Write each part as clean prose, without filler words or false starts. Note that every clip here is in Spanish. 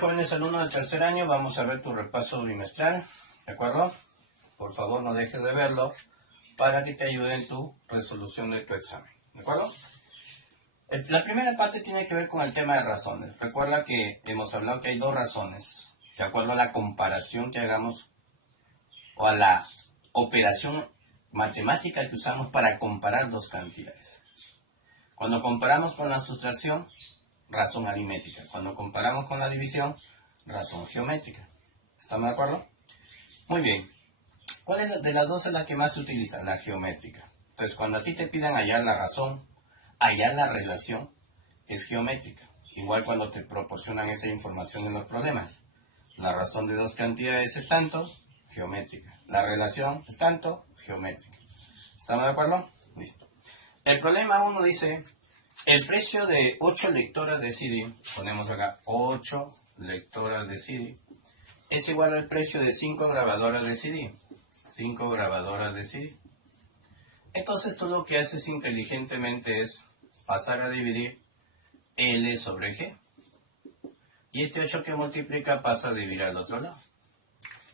jóvenes alumnos del tercer año, vamos a ver tu repaso bimestral, ¿de acuerdo? Por favor, no dejes de verlo para que te ayude en tu resolución de tu examen, ¿de acuerdo? La primera parte tiene que ver con el tema de razones. Recuerda que hemos hablado que hay dos razones, de acuerdo a la comparación que hagamos o a la operación matemática que usamos para comparar dos cantidades. Cuando comparamos con la sustracción, razón aritmética. Cuando comparamos con la división, razón geométrica. ¿Estamos de acuerdo? Muy bien. ¿Cuál de las dos es la que más se utiliza? La geométrica. Entonces, cuando a ti te pidan hallar la razón, hallar la relación, es geométrica. Igual cuando te proporcionan esa información en los problemas. La razón de dos cantidades es tanto, geométrica. La relación es tanto, geométrica. ¿Estamos de acuerdo? Listo. El problema 1 dice, el precio de 8 lectoras de CD, ponemos acá 8 lectoras de CD, es igual al precio de 5 grabadoras de CD. 5 grabadoras de CD. Entonces tú lo que haces inteligentemente es pasar a dividir L sobre G. Y este 8 que multiplica pasa a dividir al otro lado.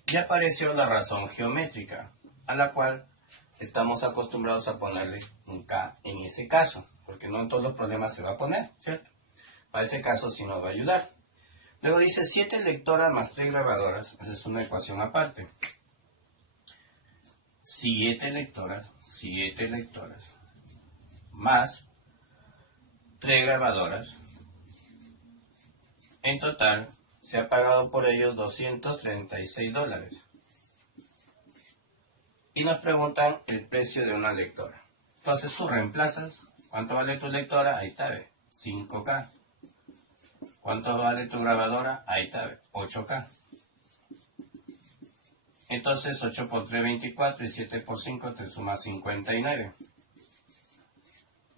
Ya apareció la razón geométrica, a la cual estamos acostumbrados a ponerle un K en ese caso, porque no en todos los problemas se va a poner, ¿cierto? Para ese caso sí nos va a ayudar. Luego dice 7 lectoras más 3 grabadoras, esa es una ecuación aparte. 7 lectoras más 3 grabadoras. En total se ha pagado por ellos $236. Y nos preguntan el precio de una lectora. Entonces tú reemplazas, ¿cuánto vale tu lectora? Ahí está, 5K. ¿Cuánto vale tu grabadora? Ahí está, 8K. Entonces 8 por 3, 24 y 7 por 5 te suma 59.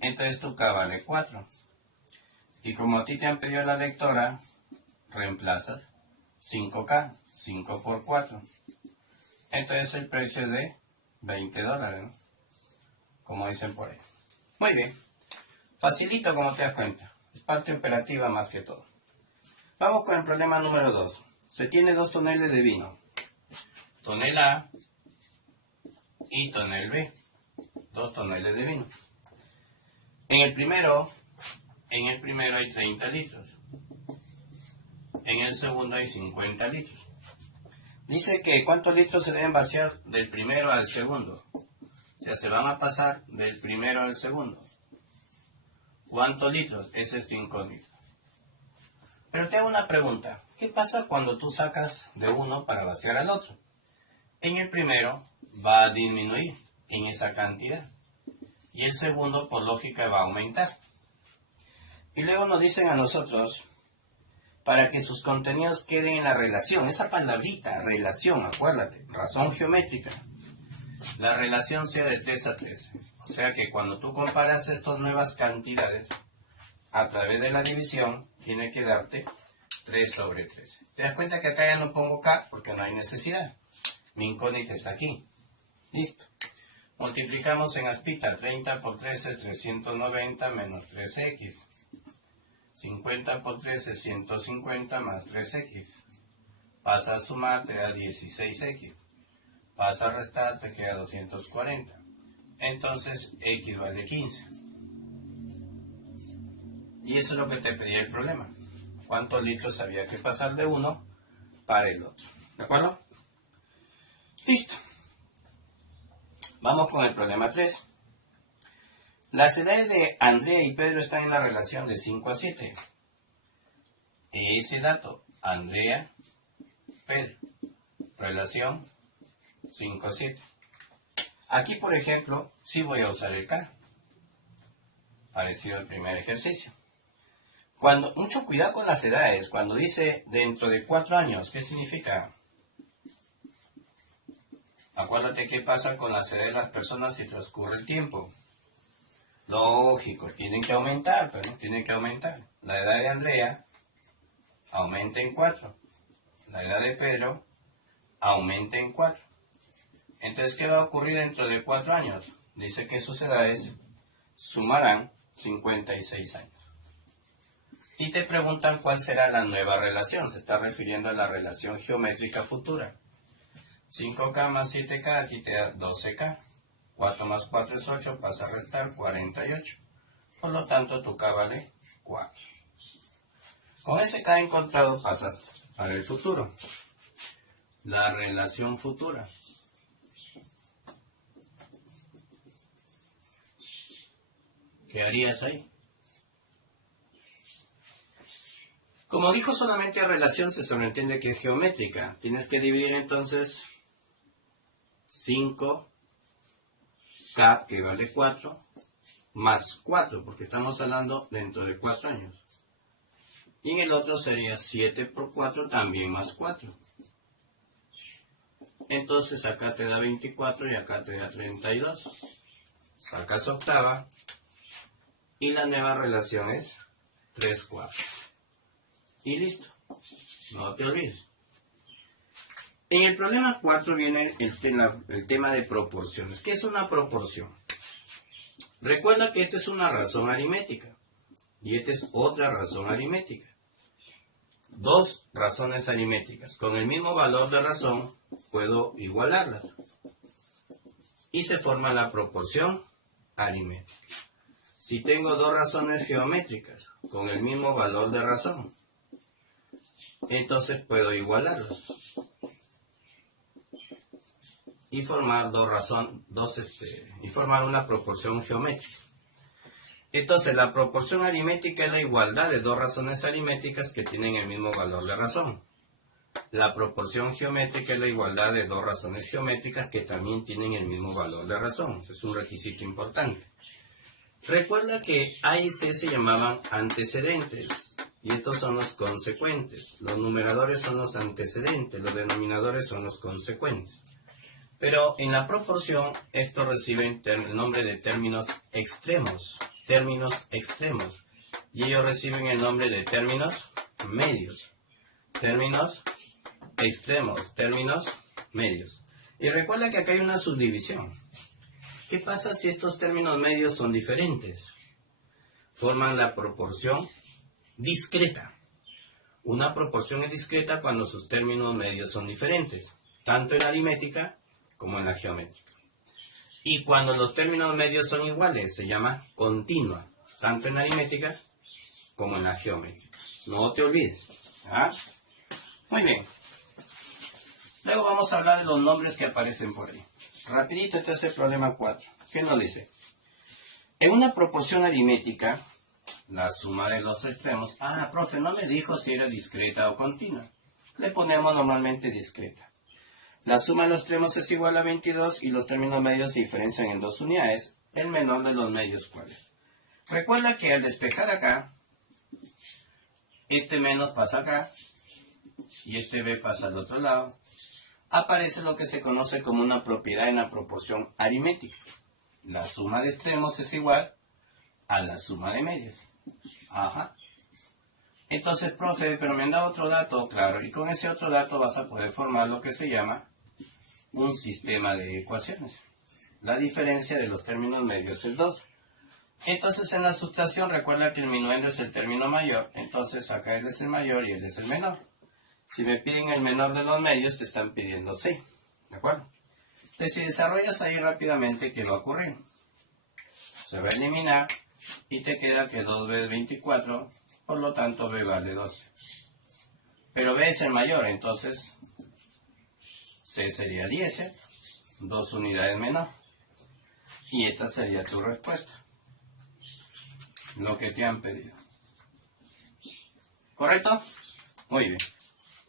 Entonces tu K vale 4. Y como a ti te han pedido la lectora, reemplazas 5K, 5 por 4. Entonces el precio es de $20, ¿no? Como dicen por ahí. Muy bien. Facilito como te das cuenta. Es parte operativa más que todo. Vamos con el problema número 2. Se tiene 2 toneles de vino. Tonel A y tonel B. 2 toneles de vino. En el primero hay 30 litros. En el segundo hay 50 litros. Dice que ¿cuántos litros se deben vaciar del primero al segundo? O sea, se van a pasar del primero al segundo. ¿Cuántos litros? Ese es tu incógnito. Pero te hago una pregunta. ¿Qué pasa cuando tú sacas de uno para vaciar al otro? En el primero va a disminuir en esa cantidad. Y el segundo, por lógica, va a aumentar. Y luego nos dicen a nosotros, para que sus contenidos queden en la relación. Esa palabrita, relación, acuérdate, razón geométrica. La relación sea de 3 a 13. O sea que cuando tú comparas estas nuevas cantidades, a través de la división, tiene que darte 3 sobre 13. ¿Te das cuenta que acá ya no pongo K porque no hay necesidad? Mi incógnita está aquí. Listo. Multiplicamos en aspita. 30 por 13 es 390 menos 3x. 50 por 13 es 150 más 3x. Pasa a sumar, te da 16x. Pasa a restar, te queda 240. Entonces, x vale 15. Y eso es lo que te pedía el problema. ¿Cuántos litros había que pasar de uno para el otro? ¿De acuerdo? Listo. Vamos con el problema 3. Las edades de Andrea y Pedro están en la relación de 5 a 7. Ese dato, Andrea, Pedro, relación 5 a 7. Aquí, por ejemplo, sí voy a usar el K, parecido al primer ejercicio. Mucho cuidado con las edades. Cuando dice dentro de 4 años, ¿qué significa? Acuérdate qué pasa con las edades de las personas si transcurre el tiempo. Lógico, tienen que aumentar, pero tienen que aumentar. La edad de Andrea aumenta en 4. La edad de Pedro aumenta en 4. Entonces, ¿qué va a ocurrir dentro de 4 años? Dice que sus edades sumarán 56 años. Y te preguntan cuál será la nueva relación. Se está refiriendo a la relación geométrica futura. 5K más 7K, aquí te da 12K. 4 más 4 es 8, pasa a restar 48. Por lo tanto, tu K vale 4. Con ese K encontrado pasas para el futuro. La relación futura. ¿Qué harías ahí? Como dijo solamente relación, se sobreentiende que es geométrica. Tienes que dividir entonces 5K, que vale 4, más 4, porque estamos hablando dentro de 4 años. Y en el otro sería 7 por 4, también más 4. Entonces acá te da 24 y acá te da 32. Sacas octava y la nueva relación es 3 cuartos. Y listo. No te olvides. En el problema 4 viene el tema de proporciones. ¿Qué es una proporción? Recuerda que esta es una razón aritmética. Y esta es otra razón aritmética. Dos razones aritméticas. Con el mismo valor de razón puedo igualarlas. Y se forma la proporción aritmética. Si tengo dos razones geométricas con el mismo valor de razón, entonces puedo igualarlas. Y formar y formar una proporción geométrica. Entonces, la proporción aritmética es la igualdad de dos razones aritméticas que tienen el mismo valor de razón. La proporción geométrica es la igualdad de dos razones geométricas que también tienen el mismo valor de razón. Ese es un requisito importante. Recuerda que A y C se llamaban antecedentes y estos son los consecuentes. Los numeradores son los antecedentes, los denominadores son los consecuentes. Pero en la proporción, estos reciben el nombre de términos extremos. Y ellos reciben el nombre de términos medios. Términos extremos, términos medios. Y recuerda que acá hay una subdivisión. ¿Qué pasa si estos términos medios son diferentes? Forman la proporción discreta. Una proporción es discreta cuando sus términos medios son diferentes, tanto en la aritmética como en la geométrica. Y cuando los términos medios son iguales, se llama continua, tanto en la aritmética como en la geométrica. No te olvides. ¿Ah? Muy bien. Luego vamos a hablar de los nombres que aparecen por ahí. Rapidito, este es el problema 4. ¿Qué nos dice? En una proporción aritmética, la suma de los extremos... Ah, profe, no me dijo si era discreta o continua. Le ponemos normalmente discreta. La suma de los extremos es igual a 22 y los términos medios se diferencian en 2 unidades. El menor de los medios, ¿cuál es? Recuerda que al despejar acá, este menos pasa acá y este b pasa al otro lado. Aparece lo que se conoce como una propiedad en la proporción aritmética. La suma de extremos es igual a la suma de medios. Ajá. Entonces, profe, pero me han dado otro dato, claro, y con ese otro dato vas a poder formar lo que se llama un sistema de ecuaciones. La diferencia de los términos medios es 2. Entonces, en la sustracción, recuerda que el minuendo es el término mayor, entonces acá él es el mayor y él es el menor. Si me piden el menor de los medios, te están pidiendo 6, ¿de acuerdo? Entonces, si desarrollas ahí rápidamente, ¿qué va a ocurrir? Se va a eliminar y te queda que 2b es 24, por lo tanto b vale 12. Pero b es el mayor, entonces c sería 10, 2 unidades menor. Y esta sería tu respuesta. Lo que te han pedido. ¿Correcto? Muy bien.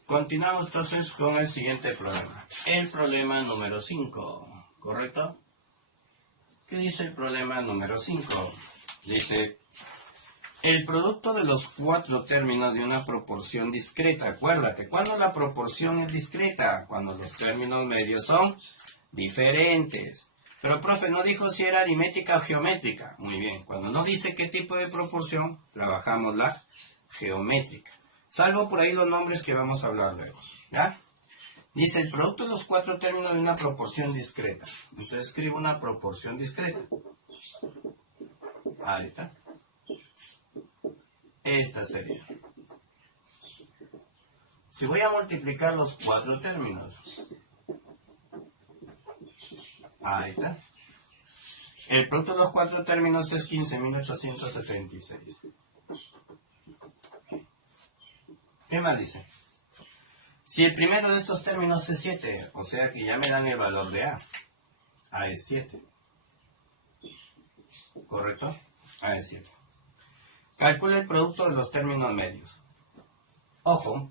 Continuamos entonces con el siguiente problema. El problema número 5. ¿Correcto? ¿Qué dice el problema número 5? Dice, el producto de los 4 términos de una proporción discreta. Acuérdate, ¿cuándo la proporción es discreta? Cuando los términos medios son diferentes. Pero, profe, no dijo si era aritmética o geométrica. Muy bien, cuando no dice qué tipo de proporción, trabajamos la geométrica. Salvo por ahí los nombres que vamos a hablar luego. ¿Ya? Dice, el producto de los 4 términos de una proporción discreta. Entonces escribo una proporción discreta. Ahí está. Esta sería. Si voy a multiplicar los cuatro términos, ahí está. El producto de los cuatro términos es 15.876. ¿Qué más dice? Si el primero de estos términos es 7, o sea que ya me dan el valor de A. A es 7. ¿Correcto? A es 7. Calcula el producto de los términos medios. Ojo,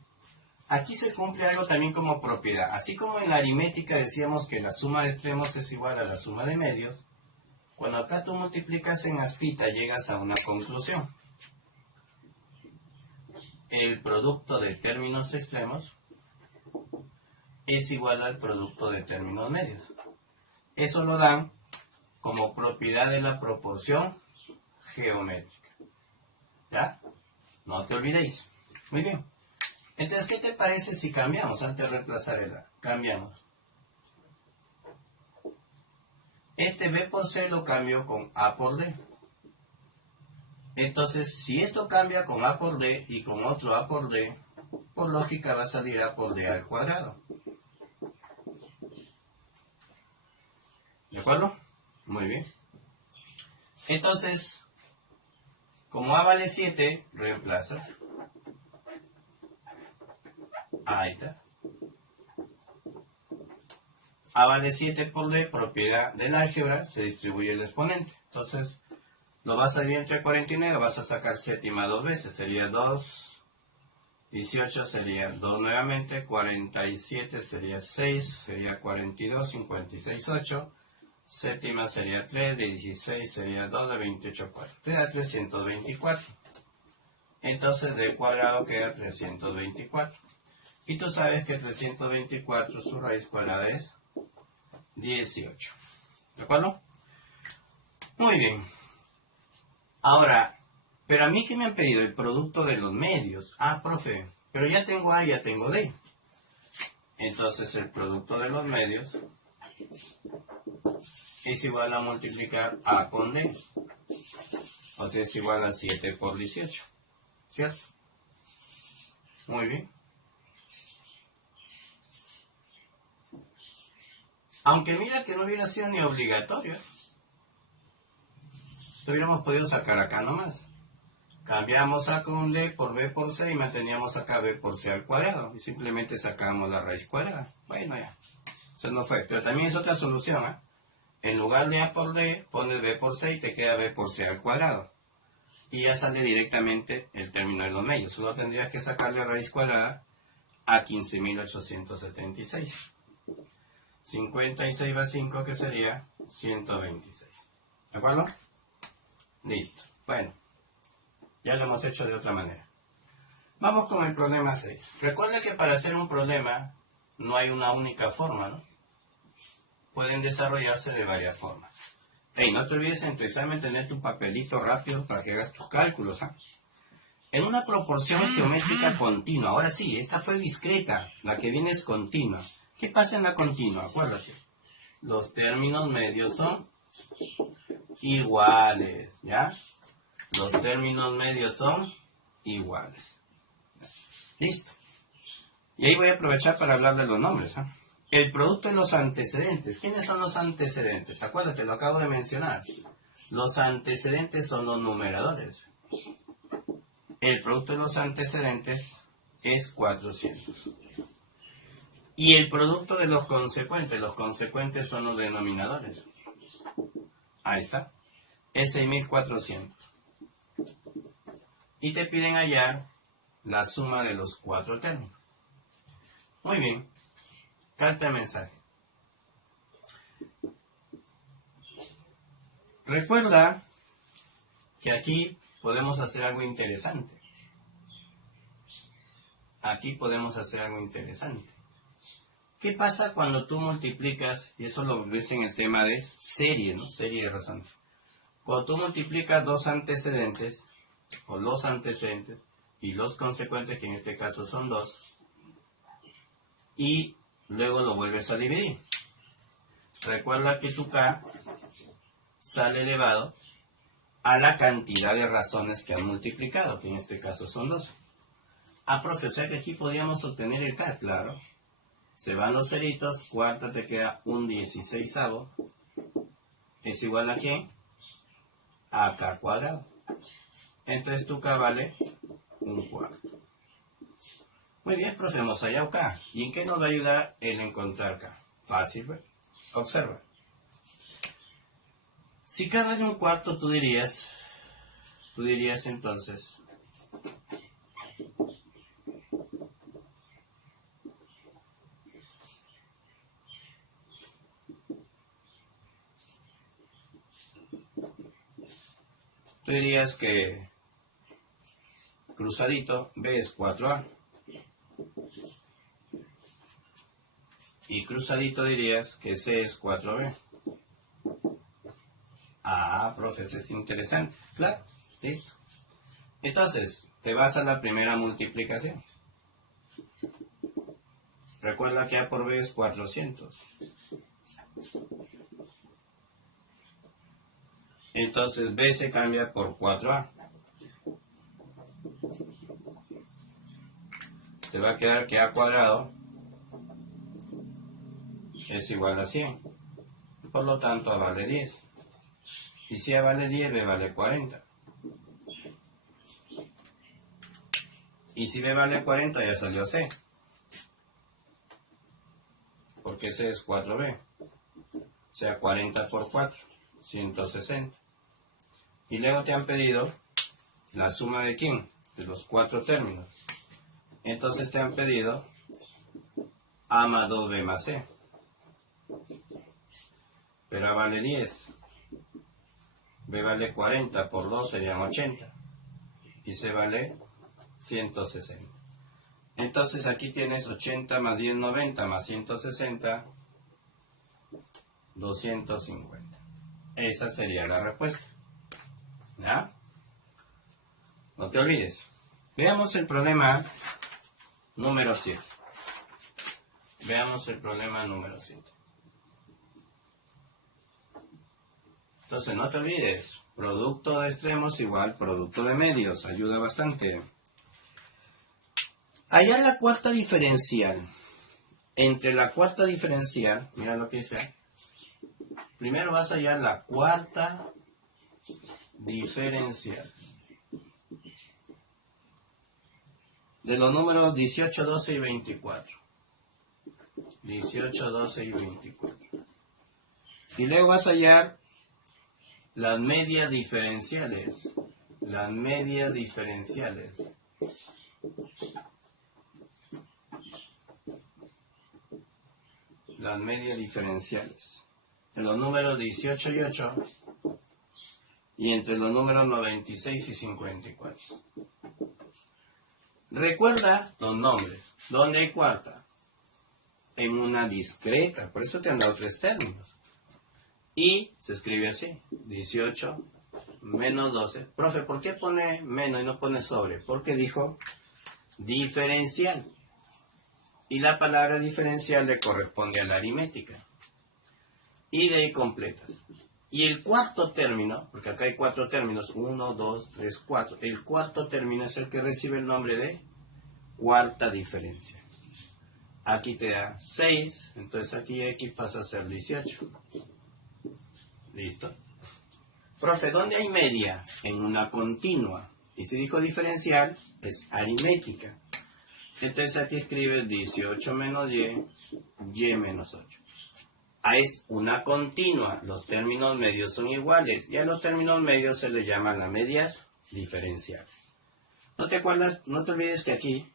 aquí se cumple algo también como propiedad. Así como en la aritmética decíamos que la suma de extremos es igual a la suma de medios, cuando acá tú multiplicas en aspita llegas a una conclusión. El producto de términos extremos es igual al producto de términos medios. Eso lo dan como propiedad de la proporción geométrica. ¿Ya? No te olvidéis. Muy bien. Entonces, ¿qué te parece si cambiamos antes de reemplazar el A? Cambiamos. Este B por C lo cambio con A por D. Entonces, si esto cambia con A por D y con otro A por D, por lógica va a salir A por D al cuadrado. ¿De acuerdo? Muy bien. Entonces, como A vale 7, reemplaza. Ahí está. A vale 7 por D, propiedad del álgebra, se distribuye el exponente. Entonces, lo vas a dividir entre 49, vas a sacar séptima dos veces, sería 2, 18 sería 2 nuevamente, 47 sería 6, sería 42, 56, 8, séptima sería 3, de 16 sería 2, de 28, 4, te da 324. Entonces, de cuadrado queda 324. Y tú sabes que 324, su raíz cuadrada es 18. ¿De acuerdo? Muy bien. Ahora, pero a mí que me han pedido el producto de los medios. Ah, profe, pero ya tengo A, ya tengo D. Entonces el producto de los medios es igual a multiplicar A con D. O sea, es igual a 7 por 18. ¿Cierto? Muy bien. Aunque mira que no hubiera sido ni obligatorio. Lo hubiéramos podido sacar acá nomás. Cambiamos A con D por B por C y manteníamos acá B por C al cuadrado. Y simplemente sacamos la raíz cuadrada. Bueno, ya. Eso no fue. Pero también es otra solución, ¿eh? En lugar de A por D, pones B por C y te queda B por C al cuadrado. Y ya sale directamente el término de los medios. Solo tendrías que sacarle raíz cuadrada a 15.876. 56 va 5, que sería 126. ¿De acuerdo? Listo. Bueno, ya lo hemos hecho de otra manera. Vamos con el problema 6. Recuerda que para hacer un problema no hay una única forma, ¿no? Pueden desarrollarse de varias formas. Hey, no te olvides en tu examen tener tu papelito rápido para que hagas tus cálculos, ¿ah? En una proporción geométrica continua, ahora sí, esta fue discreta, la que viene es continua. ¿Qué pasa en la continua? Acuérdate. Los términos medios son iguales, ¿ya? Los términos medios son iguales. Listo. Y ahí voy a aprovechar para hablar de los nombres, ¿eh? El producto de los antecedentes. ¿Quiénes son los antecedentes? Acuérdate, lo acabo de mencionar. Los antecedentes son los numeradores. El producto de los antecedentes es 400. Y el producto de los consecuentes son los denominadores. Ahí está. Es 6.400. Y te piden hallar la suma de los cuatro términos. Muy bien. Capta el mensaje. Recuerda que aquí podemos hacer algo interesante. Aquí podemos hacer algo interesante. ¿Qué pasa cuando tú multiplicas, y eso lo ves en el tema de serie, ¿no? Serie de razones. Cuando tú multiplicas dos antecedentes, o los antecedentes, y los consecuentes, que en este caso son 2, y luego lo vuelves a dividir. Recuerda que tu K sale elevado a la cantidad de razones que han multiplicado, que en este caso son 12. Ah, profe, o sea que aquí podríamos obtener el K, claro. Se van los ceritos, cuarta te queda un 16avo. ¿Es igual a qué? A K cuadrado. Entonces tu K vale un cuarto. Muy bien, profe, hemos hallado K. ¿Y en qué nos va a ayudar el encontrar K? Fácil, ¿verdad? Observa. Si K vale un cuarto, tú dirías entonces, tú dirías que cruzadito B es 4A. Y cruzadito dirías que C es 4B. Ah, profe, eso es interesante. Claro, listo. Entonces, te vas a la primera multiplicación. Recuerda que A por B es 400. Entonces, B se cambia por 4A. Te va a quedar que A cuadrado es igual a 100. Por lo tanto, A vale 10. Y si A vale 10, B vale 40. Y si B vale 40, ya salió C. Porque C es 4B. O sea, 40 por 4, 160. Y luego te han pedido la suma de ¿quién? De los 4 términos. Entonces te han pedido A más 2B más C. Pero A vale 10. B vale 40 por 2 serían 80. Y C vale 160. Entonces aquí tienes 80 más 10, 90 más 160, 250. Esa sería la respuesta. ¿Ya? No te olvides. Veamos el problema número 7. Veamos el problema número 7. Entonces no te olvides, producto de extremos igual producto de medios, ayuda bastante. Hallar la cuarta diferencial. Entre la cuarta diferencial, mira lo que dice. Primero vas a hallar la cuarta diferencial de los números 18, 12 y 24. 18, 12 y 24. Y luego vas a hallar las medias diferenciales. Las medias diferenciales. Las medias diferenciales de los números 18 y 8 y entre los números 96 y 54. Recuerda los nombres. ¿Dónde hay cuarta? En una discreta, por eso te han dado 3 términos. Y se escribe así, 18 menos 12. Profe, ¿por qué pone menos y no pone sobre? Porque dijo diferencial. Y la palabra diferencial le corresponde a la aritmética. Y de ahí completas. Y el cuarto término, porque acá hay 4 términos, 1, 2, 3, 4. El cuarto término es el que recibe el nombre de cuarta diferencia. Aquí te da 6, entonces aquí X pasa a ser 18. ¿Listo? Profe, ¿dónde hay media? En una continua. Y si dijo diferencial, es aritmética. Entonces aquí escribes 18 menos y menos 8. A es una continua. Los términos medios son iguales. Y a los términos medios se les llama las medias diferenciales. No te olvides que aquí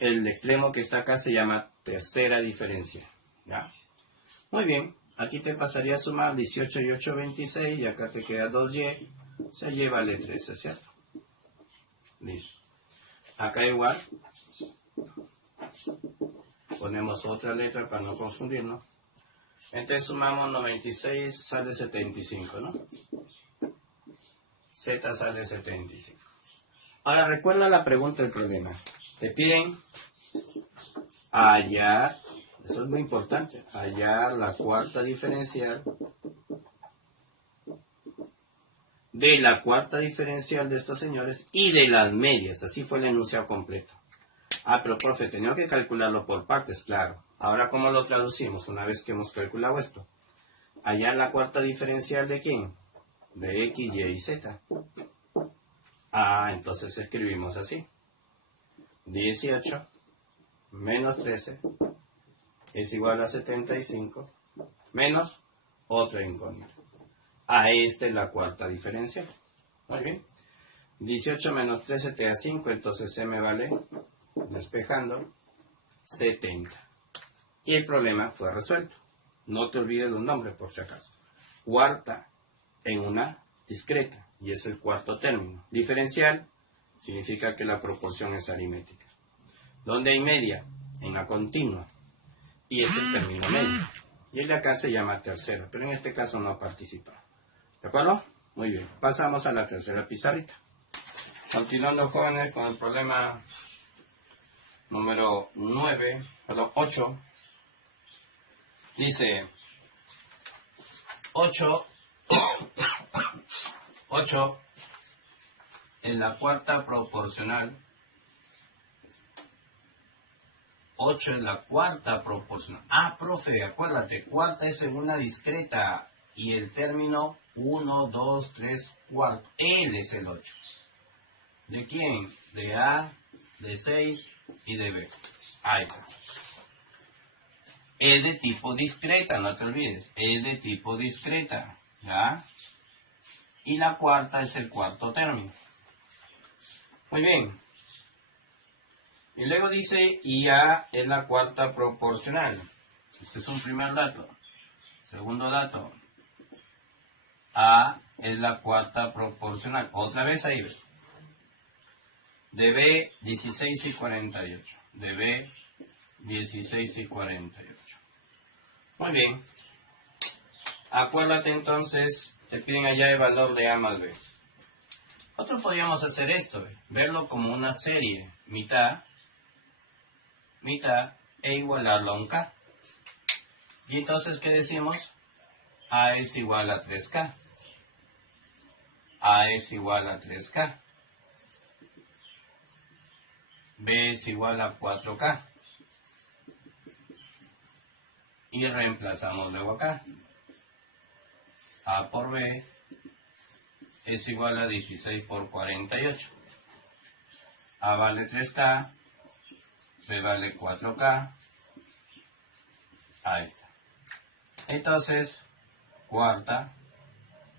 el extremo que está acá se llama tercera diferencia. ¿Ya? Muy bien. Aquí te pasaría a sumar 18 y 8, 26. Y acá te queda 2y. O sea, y vale 13, ¿cierto? Listo. Acá igual. Ponemos otra letra para no confundirnos. Entonces sumamos 96, sale 75, ¿no? Z sale 75. Ahora recuerda la pregunta del problema. Te piden hallar, eso es muy importante, hallar la cuarta diferencial de la cuarta diferencial de estos señores y de las medias. Así fue el enunciado completo. Ah, pero profe, tenía que calcularlo por partes, claro. Ahora, ¿cómo lo traducimos una vez que hemos calculado esto? Hallar la cuarta diferencial de ¿quién? De X, Y y Z. Ah, entonces escribimos así. 18 menos 13 es igual a 75 menos otra incógnita. Ah, esta es la cuarta diferencial. Muy bien. 18 menos 13 te da 5, entonces se me vale, despejando, 70. Y el problema fue resuelto. No te olvides de un nombre por si acaso. Cuarta en una discreta, y es el cuarto término. Diferencial significa que la proporción es aritmética. ¿Dónde hay media? En la continua. Y es el término medio. Y el de acá se llama tercera, pero en este caso no participa. ¿De acuerdo? Muy bien. Pasamos a la tercera pizarrita. Continuando, jóvenes, con el problema número 8. Dice 8 en la cuarta proporcional. 8 es la cuarta proporcional. Ah, profe, acuérdate, cuarta es en una discreta y el término 1, 2, 3, cuarto. Él es el 8. ¿De quién? De A, de 6 y de B. Ahí está. Es de tipo discreta, no te olvides. Es de tipo discreta. ¿Ya? Y la cuarta es el cuarto término. Muy bien. Y luego dice, y A es la cuarta proporcional. Este es un primer dato. Segundo dato. A es la cuarta proporcional. Otra vez ahí ve. De B, 16 y 48. De B, 16 y 48. Muy bien. Acuérdate entonces, te piden allá el valor de A más B. Nosotros podríamos hacer esto, verlo como una serie. Mitad, e igualarlo a un K. Y entonces, ¿qué decimos? A es igual a 3K. A es igual a 3K. B es igual a 4K. Y reemplazamos luego acá. A por B es igual a 16 por 48. A vale 3K. B vale 4K. Ahí está. Entonces, cuarta,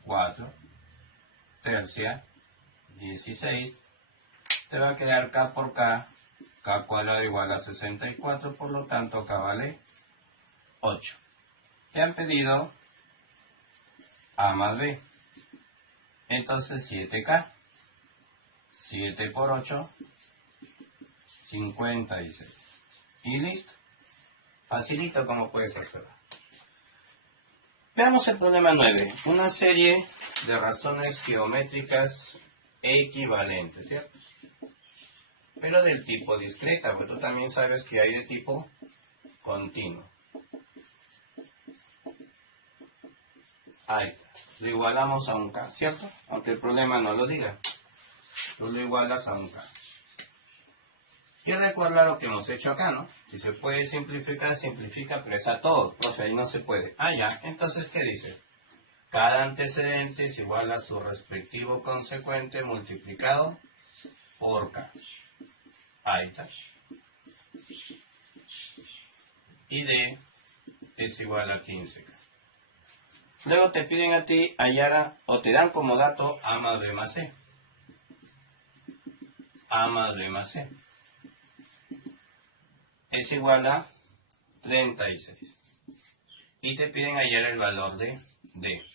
4, tercia, 16. Te va a quedar K por K. K cuadrado igual a 64, por lo tanto K vale 8. Te han pedido A más B. Entonces 7K. 7 por 8, 56. Y listo. Facilito como puedes hacerlo. Veamos el problema 9. Una serie de razones geométricas equivalentes, ¿cierto? Pero del tipo discreta, porque tú también sabes que hay de tipo continuo. Ahí está. Lo igualamos a un K, ¿cierto? Aunque el problema no lo diga. Tú lo igualas a un K. Y recuerda lo que hemos hecho acá, ¿no? Si se puede simplificar, simplifica, pero es a todo. Profe, ahí no se puede. Ah, ya. Entonces, ¿qué dice? Cada antecedente es igual a su respectivo consecuente multiplicado por K. Ahí está. Y D es igual a 15K. Luego te piden a ti hallar o te dan como dato A más B más C. A más B más C es igual a 36. Y te piden hallar el valor de D.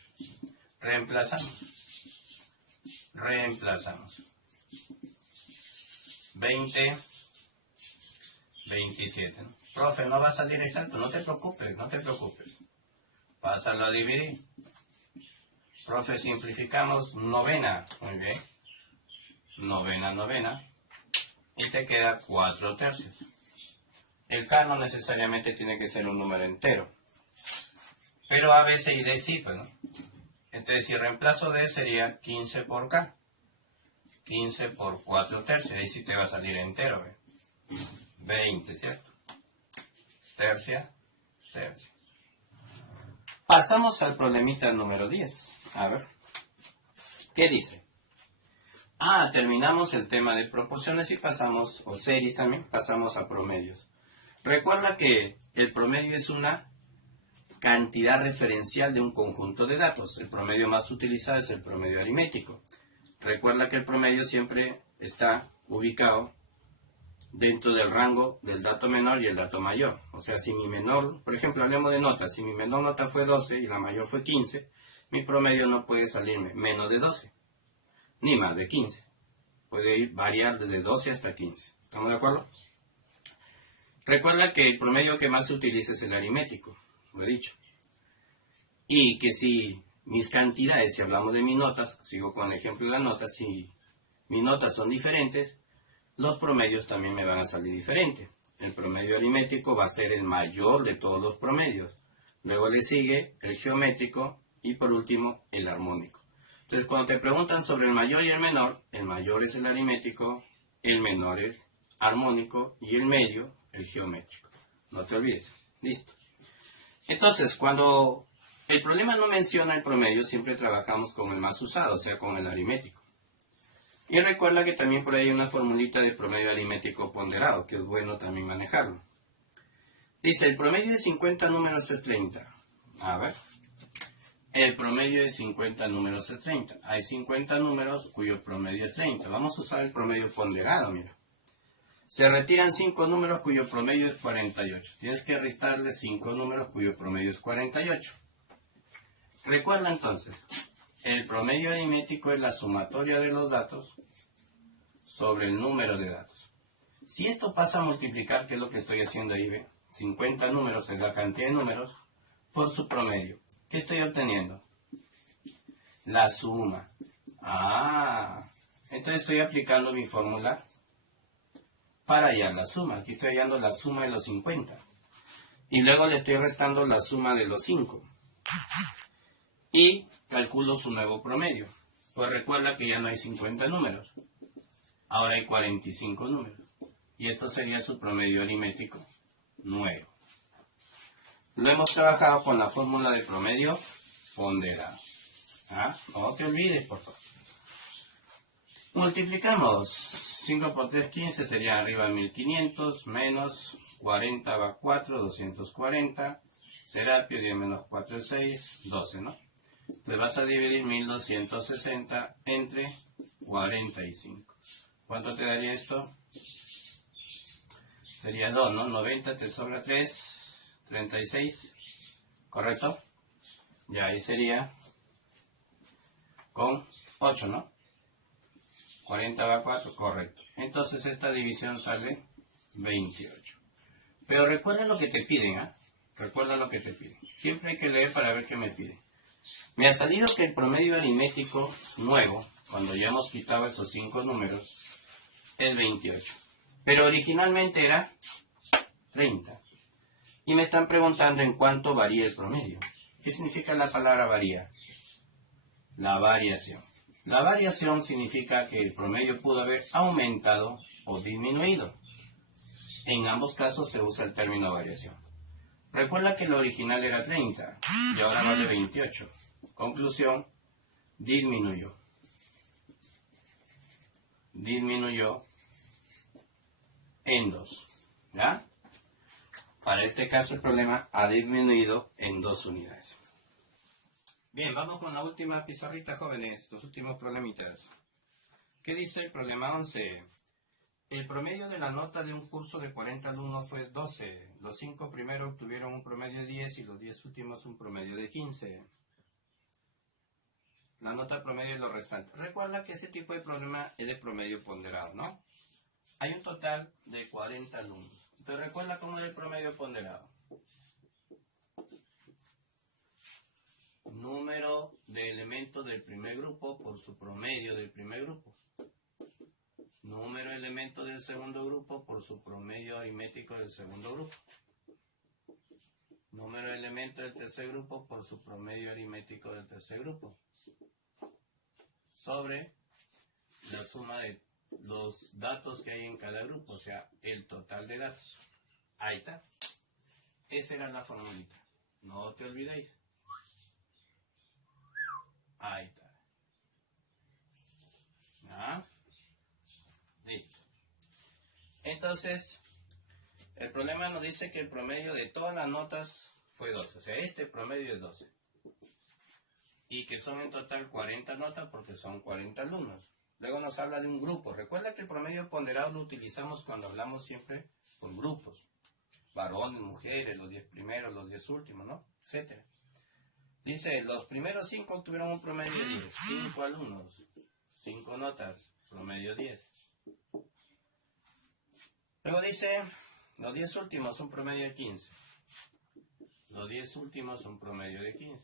Reemplazamos. 20, 27. ¿No? Profe, no va a salir exacto. No te preocupes, no te preocupes. Pásalo a dividir. Profe, simplificamos novena. Muy bien. Novena. Y te queda 4 tercios. El K no necesariamente tiene que ser un número entero. Pero A, B, C y D sí, pues, ¿no? Entonces, si reemplazo D sería 15 por K. 15 por 4 tercios. Ahí sí te va a salir entero. 20, ¿cierto? Tercia, tercia. Pasamos al problemita número 10. A ver. ¿Qué dice? Terminamos el tema de proporciones y pasamos, o series también, pasamos a promedios. Recuerda que el promedio es una cantidad referencial de un conjunto de datos. El promedio más utilizado es el promedio aritmético. Recuerda que el promedio siempre está ubicado dentro del rango del dato menor y el dato mayor. O sea, si mi menor, por ejemplo, hablemos de notas, si mi menor nota fue 12 y la mayor fue 15, mi promedio no puede salirme menos de 12, ni más de 15. Puede variar desde 12 hasta 15. ¿Estamos de acuerdo? Recuerda que el promedio que más se utiliza es el aritmético, lo he dicho. Y que si mis cantidades, si hablamos de mis notas, sigo con el ejemplo de las notas, si mis notas son diferentes, los promedios también me van a salir diferentes. El promedio aritmético va a ser el mayor de todos los promedios. Luego le sigue el geométrico y por último el armónico. Entonces cuando te preguntan sobre el mayor y el mayor es el aritmético, el menor es armónico y el medio el geométrico. No te olvides. Listo. Entonces cuando el problema no menciona el promedio, siempre trabajamos con el más usado, o sea con el aritmético. Y recuerda que también por ahí hay una formulita de promedio aritmético ponderado, que es bueno también manejarlo. Dice, el promedio de 50 números es 30. A ver. El promedio de 50 números es 30. Hay 50 números cuyo promedio es 30. Vamos a usar el promedio ponderado, mira. Se retiran 5 números cuyo promedio es 48. Tienes que restarle 5 números cuyo promedio es 48. Recuerda entonces, el promedio aritmético es la sumatoria de los datos sobre el número de datos. Si esto pasa a multiplicar, que es lo que estoy haciendo ahí, ¿ve? 50 números es la cantidad de números por su promedio. ¿Qué estoy obteniendo? La suma. Entonces estoy aplicando mi fórmula para hallar la suma. Aquí estoy hallando la suma de los 50. Y luego le estoy restando la suma de los 5. Y calculo su nuevo promedio. Pues recuerda que ya no hay 50 números. Ahora hay 45 números. Y esto sería su promedio aritmético nuevo. Lo hemos trabajado con la fórmula de promedio ponderado. No te olvides, por favor. Multiplicamos. 5 por 3, 15, sería arriba 1500, menos 40 va 4, 240. Serapio, 10 menos 4 es 6, 12, ¿no? Entonces vas a dividir 1260 entre 45. ¿Cuánto te daría esto? Sería 2, ¿no? 90 te sobra 3, 36, ¿correcto? Ya ahí sería con 8, ¿no? 40 va 4, correcto. Entonces esta división sale 28. Pero recuerda lo que te piden, Recuerda lo que te piden. Siempre hay que leer para ver qué me piden. Me ha salido que el promedio aritmético nuevo, cuando ya hemos quitado esos 5 números, es 28. Pero originalmente era 30. Y me están preguntando en cuánto varía el promedio. ¿Qué significa la palabra varía? La variación. La variación significa que el promedio pudo haber aumentado o disminuido. En ambos casos se usa el término variación. Recuerda que el original era 30 y ahora vale 28. Conclusión, disminuyó. Disminuyó en 2. ¿Ya? Para este caso el problema ha disminuido en 2 unidades. Bien, vamos con la última pizarrita, jóvenes, los últimos problemitas. ¿Qué dice el problema 11? El promedio de la nota de un curso de 40 alumnos fue 12. Los 5 primeros obtuvieron un promedio de 10 y los 10 últimos un promedio de 15. La nota promedio es lo restante. Recuerda que ese tipo de problema es de promedio ponderado, ¿no? Hay un total de 40 alumnos. Entonces recuerda cómo es el promedio ponderado. Número de elementos del primer grupo por su promedio del primer grupo. Número de elementos del segundo grupo por su promedio aritmético del segundo grupo. Número número de elementos del tercer grupo por su promedio aritmético del tercer grupo, sobre la suma de los datos que hay en cada grupo, o sea, el total de datos. Ahí está. Esa era la formulita. No te olvidéis. Ahí está. ¿Ah? Listo. Entonces, el problema nos dice que el promedio de todas las notas fue 12. O sea, este promedio es 12. Y que son en total 40 notas porque son 40 alumnos. Luego nos habla de un grupo. Recuerda que el promedio ponderado lo utilizamos cuando hablamos siempre por grupos. Varones, mujeres, los 10 primeros, los 10 últimos, ¿no? Etcétera. Dice, los primeros 5 obtuvieron un promedio de 10. 5 alumnos, 5 notas, promedio 10. Luego dice, los 10 últimos son promedio de 15. Los 10 últimos son promedio de 15.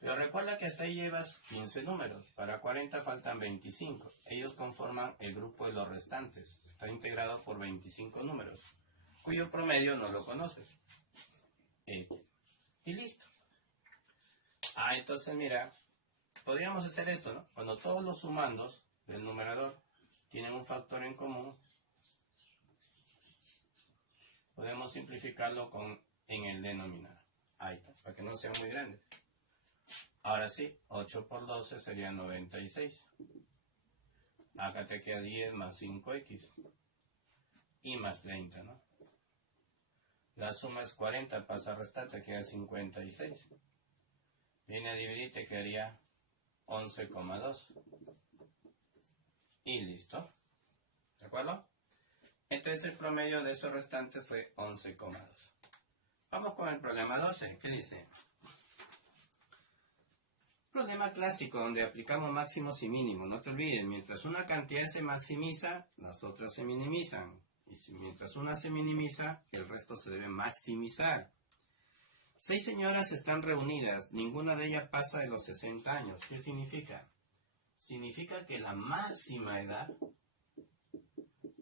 Pero recuerda que hasta ahí llevas 15 números. Para 40 faltan 25. Ellos conforman el grupo de los restantes. Está integrado por 25 números, cuyo promedio no lo conoces. Y listo. Entonces mira, podríamos hacer esto, ¿no? Cuando todos los sumandos del numerador tienen un factor en común, podemos simplificarlo en el denominador. Ahí está, para que no sea muy grande. Ahora sí, 8 por 12 sería 96. Acá te queda 10 más 5x. Y más 30, ¿no? La suma es 40, pasa a restar, te queda 56. Viene a dividir, te quedaría 11,2. Y listo. ¿De acuerdo? Entonces el promedio de esos restantes fue 11,2. Vamos con el problema 12. ¿Qué dice? Problema clásico donde aplicamos máximos y mínimos. No te olvides, mientras una cantidad se maximiza, las otras se minimizan. Y mientras una se minimiza, el resto se debe maximizar. 6 señoras están reunidas, ninguna de ellas pasa de los 60 años. ¿Qué significa? Significa que la máxima edad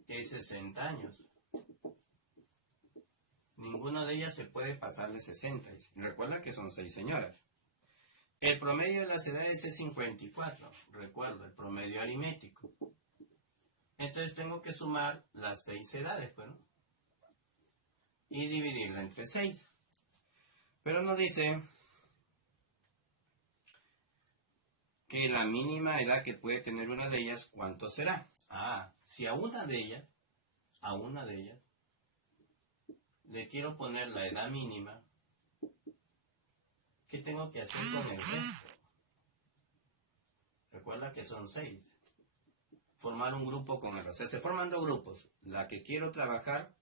es 60 años. Ninguna de ellas se puede pasar de 60. Recuerda que son 6 señoras. El promedio de las edades es 54. Recuerda, el promedio aritmético. Entonces tengo que sumar las 6 edades, pues, ¿no? Y dividirla entre 6. Pero nos dice que la mínima edad que puede tener una de ellas, ¿cuánto será? Si a una de ellas, le quiero poner la edad mínima, ¿qué tengo que hacer con el resto? Recuerda que son 6. Formar un grupo con el resto. O sea, se forman 2 grupos. La que quiero trabajar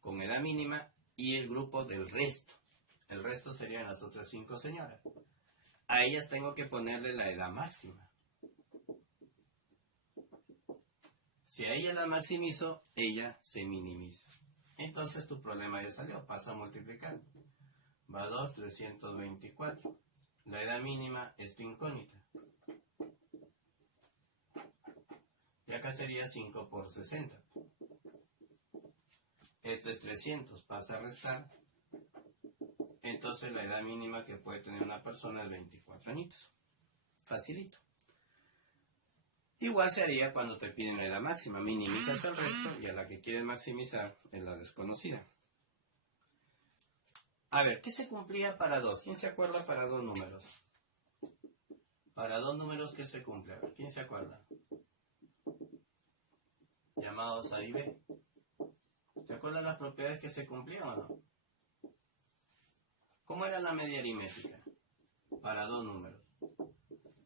con edad mínima y el grupo del resto. El resto serían las otras 5 señoras. A ellas tengo que ponerle la edad máxima. Si a ella la maximizo, ella se minimiza. Entonces tu problema ya salió. Pasa a multiplicar. Va 2, 324. La edad mínima es tu incógnita. Y acá sería 5 por 60. Esto es 300. Pasa a restar. Entonces la edad mínima que puede tener una persona es 24 añitos. Facilito. Igual se haría cuando te piden la edad máxima. Minimizas el resto y a la que quieres maximizar es la desconocida. A ver, ¿qué se cumplía para 2? ¿Quién se acuerda para 2 números? Para 2 números, ¿qué se cumple? A ver, ¿quién se acuerda? Llamados A y B. ¿Te acuerdas las propiedades que se cumplían o no? ¿Cómo era la media aritmética? Para 2 números.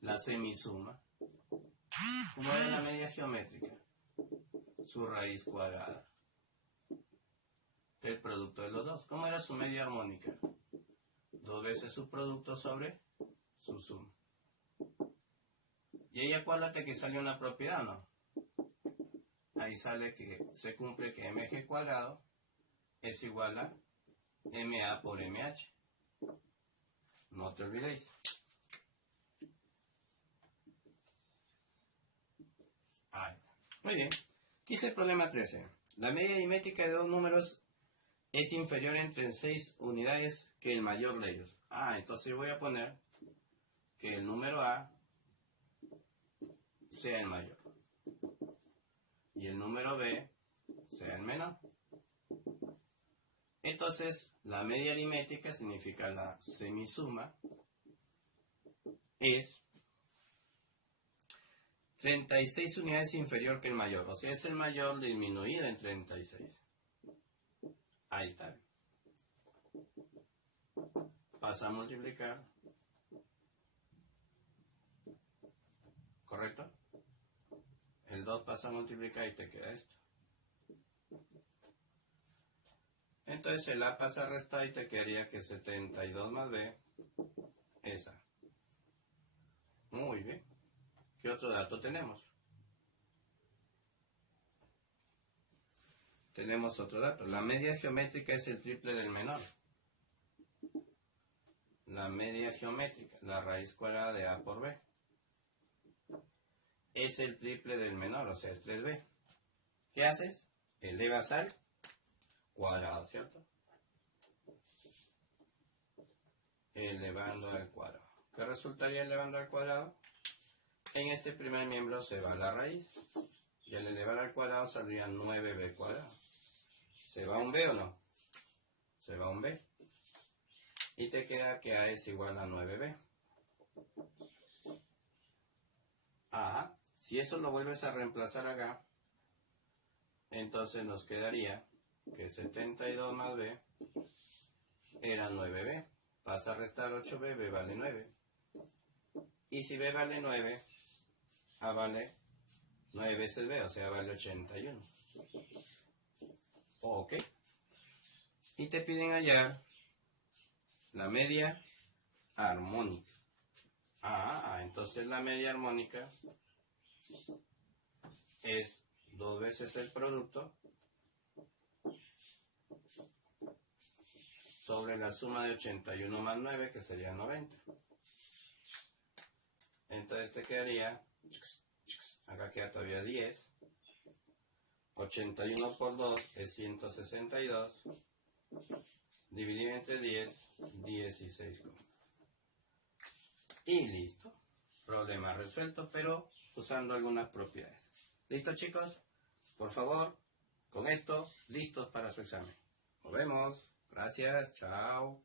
La semisuma. ¿Cómo era la media geométrica? Su raíz cuadrada. El producto de los dos. ¿Cómo era su media armónica? 2 veces su producto sobre su suma. Y ahí acuérdate que sale una propiedad, ¿no? Ahí sale que se cumple que mg cuadrado es igual a ma por mh. No te olvidéis. Ahí está. Muy bien. Aquí dice el problema 13. La media aritmética de 2 números es inferior entre 6 unidades que el mayor de ellos. Entonces voy a poner que el número A sea el mayor y el número B sea el menor. Entonces, la media aritmética significa la semisuma es 36 unidades inferior que el mayor. O sea, es el mayor disminuido en 36. Ahí está. Pasa a multiplicar. ¿Correcto? El 2 pasa a multiplicar y te queda esto. Entonces el A pasa a restar y te quedaría que 72 más B es A. Muy bien. ¿Qué otro dato tenemos? Tenemos otro dato. La media geométrica es el triple del menor. La media geométrica, la raíz cuadrada de A por B, es el triple del menor, o sea, es 3B. ¿Qué haces? Elevas al cuadrado, ¿cierto? Elevando al cuadrado. ¿Qué resultaría elevando al cuadrado? En este primer miembro se va la raíz. Y al elevar al cuadrado saldría 9b cuadrado. ¿Se va un b o no? Se va un b. Y te queda que a es igual a 9b. Ajá. Si eso lo vuelves a reemplazar acá, entonces nos quedaría que 72 más b era 9b. Pasa a restar 8b, b vale 9. Y si b vale 9, a vale 9 veces b, o sea, vale 81. Ok. Y te piden hallar la media armónica. Entonces la media armónica es 2 veces el producto sobre la suma de 81 más 9, que sería 90. Entonces te quedaría, acá queda todavía 10. 81 por 2 es 162. Dividido entre 10, 16. Y listo. Problema resuelto, pero usando algunas propiedades. ¿Listo, chicos? Por favor, con esto, listos para su examen. Nos vemos. Gracias. Chao.